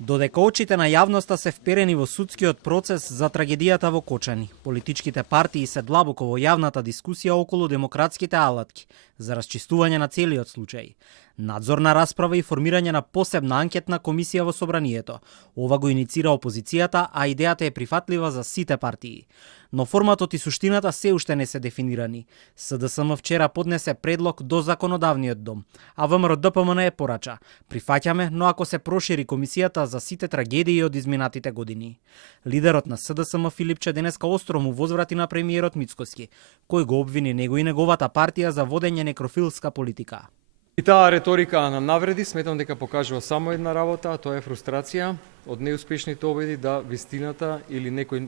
Додека очите на јавноста се вперени во судскиот процес за трагедијата во Кочани, политичките партии се длабоко во јавната дискусија околу демократските алатки за расчистување на целиот случај. Надзорна расправа и формирање на посебна анкетна комисија во собранието. Ова го иницира опозицијата, а идејата е прифатлива за сите партии. Но форматот и суштината се уште не се дефинирани. СДСМ вчера поднесе предлог до законодавниот дом, а ВМРО-ДПМН е порача. Прифаќаме, но ако се прошири комисијата за сите трагедии од изминатите години. Лидерот на СДСМ Филипче денеска остро му возврати на премиерот Мицкоски, кој го обвини него и неговата партија за водење некрофилска политика. И таа реторика на навреди сметам дека покажува само една работа, а тоа е фрустрација од неуспешните обиди да вистината или некои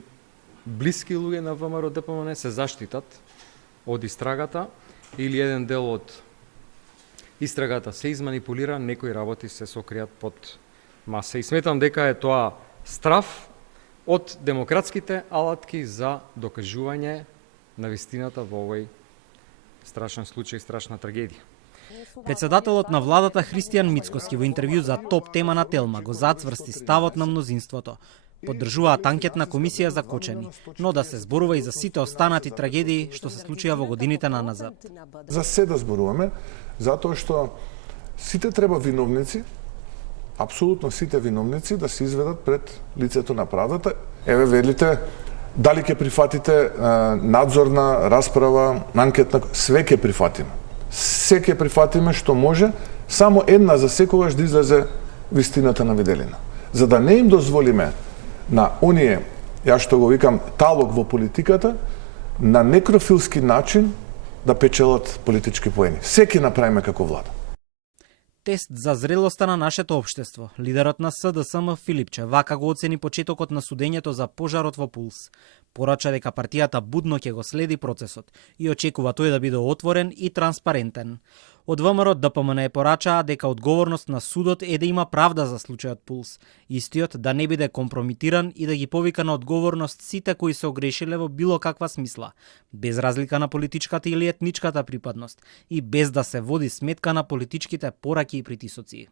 блиски луѓе на ВМРО-ДПМН се заштитат од истрагата или еден дел од истрагата се изманипулира, некои работи се сокријат под маса. И сметам дека е тоа страф од демократските алатки за докажување на вистината во овој страшен случај, страшна трагедија. Председателот на владата Христијан Мицкоски во интервју за Топ тема на Телма го зацврсти ставот на мнозинството. Поддржуваат анкетна комисија за Кочани, но да се зборува и за сите останати трагедии што се случија во годините наназад. За се да зборуваме, затоа што сите треба виновници, апсолутно сите виновници да се изведат пред лицето на правдата. Еве велите дали ќе прифатите надзорна расправа, анкетна, све ќе прифатиме. Се ќе прифатиме што може, само една за секогаш да излезе вистината на виделина. За да не им дозволиме на оние, ја што го викам, талог во политиката, на некрофилски начин да печелат политички поени. Се ќе направиме како влада. Тест за зрелоста на нашето општество. Лидерот на СДСМ Филипче вака го оцени почетокот на судењето за пожарот во Пулс. Порача дека партијата будно ќе го следи процесот и очекува тој да биде отворен и транспарентен. Од ВМРО-ДПМН порачаа дека одговорност на судот е да има правда за случајот Пулс, истиот да не биде компрометиран и да ги повика на одговорност сите кои се огрешиле во било каква смисла, без разлика на политичката или етничката припадност и без да се води сметка на политичките пораки и притисоци.